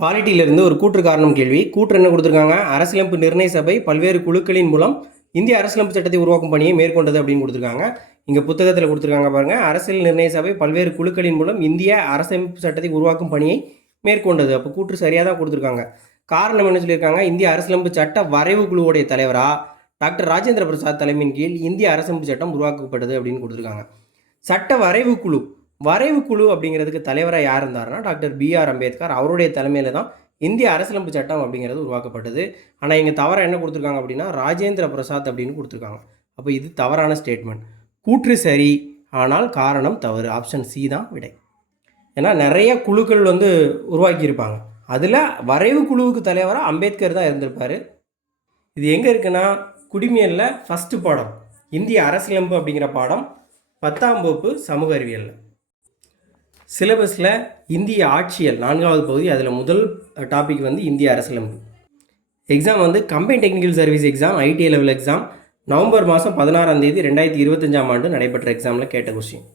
பாலிட்டியிலிருந்து ஒரு கூற்று காரணம் கேள்வி. கூற்று என்ன கொடுத்துருக்காங்க? அரசியலமைப்பு நிர்ணய சபை பல்வேறு குழுக்களின் மூலம் இந்திய அரசியலமைப்பு சட்டத்தை உருவாக்கும் பணியை மேற்கொண்டது அப்படின்னு கொடுத்துருக்காங்க. இங்கே புத்தகத்தில் கொடுத்துருக்காங்க பாருங்கள். அரசியல் நிர்ணய சபை பல்வேறு குழுக்களின் மூலம் இந்திய அரசியலமைப்பு சட்டத்தை உருவாக்கும் பணியை மேற்கொண்டது. அப்போ கூற்று சரியாக தான் கொடுத்துருக்காங்க. காரணம் என்ன சொல்லியிருக்காங்க? இந்திய அரசியலமைப்பு சட்ட வரைவு குழுவுடைய தலைவராக டாக்டர் ராஜேந்திர பிரசாத் தலைமையின் கீழ் இந்திய அரசியலமைப்பு சட்டம் உருவாக்கப்பட்டது அப்படின்னு கொடுத்துருக்காங்க. சட்ட வரைவு குழு அப்படிங்கிறதுக்கு தலைவராக யார் இருந்தார்னா டாக்டர் B.R. அம்பேத்கர். அவருடைய தலைமையில் தான் இந்திய அரசியலமைப்பு சட்டம் அப்படிங்கிறது உருவாக்கப்பட்டது. ஆனால் இங்கே தவறாக என்ன கொடுத்துருக்காங்க அப்படின்னா ராஜேந்திர பிரசாத் அப்படின்னு கொடுத்துருக்காங்க. அப்போ இது தவறான ஸ்டேட்மெண்ட். கூற்று சரி, ஆனால் காரணம் தவறு. ஆப்ஷன் சி தான் விடை. ஏன்னா நிறைய குழுக்கள் உருவாக்கியிருப்பாங்க. அதில் வரைவு குழுவுக்கு தலைவராக அம்பேத்கர் தான் இருந்திருப்பார். இது எங்கே இருக்குன்னா குடிமையலில் ஃபஸ்ட்டு பாடம் இந்திய அரசியலமைப்பு அப்படிங்கிற பாடம் 10ஆம் வகுப்பு சமூக அறிவியலில். சிலபஸில் இந்திய ஆட்சியல் 4வது பகுதி, அதில் முதல் டாபிக் இந்திய அரசியலமைப்பு. Exam combine technical service exam, ITA level exam November மாதம் 16ஆம் தேதி 2025ஆம் ஆண்டு நடைபெற்ற எக்ஸாமில் கேட்ட கொஸ்டின்.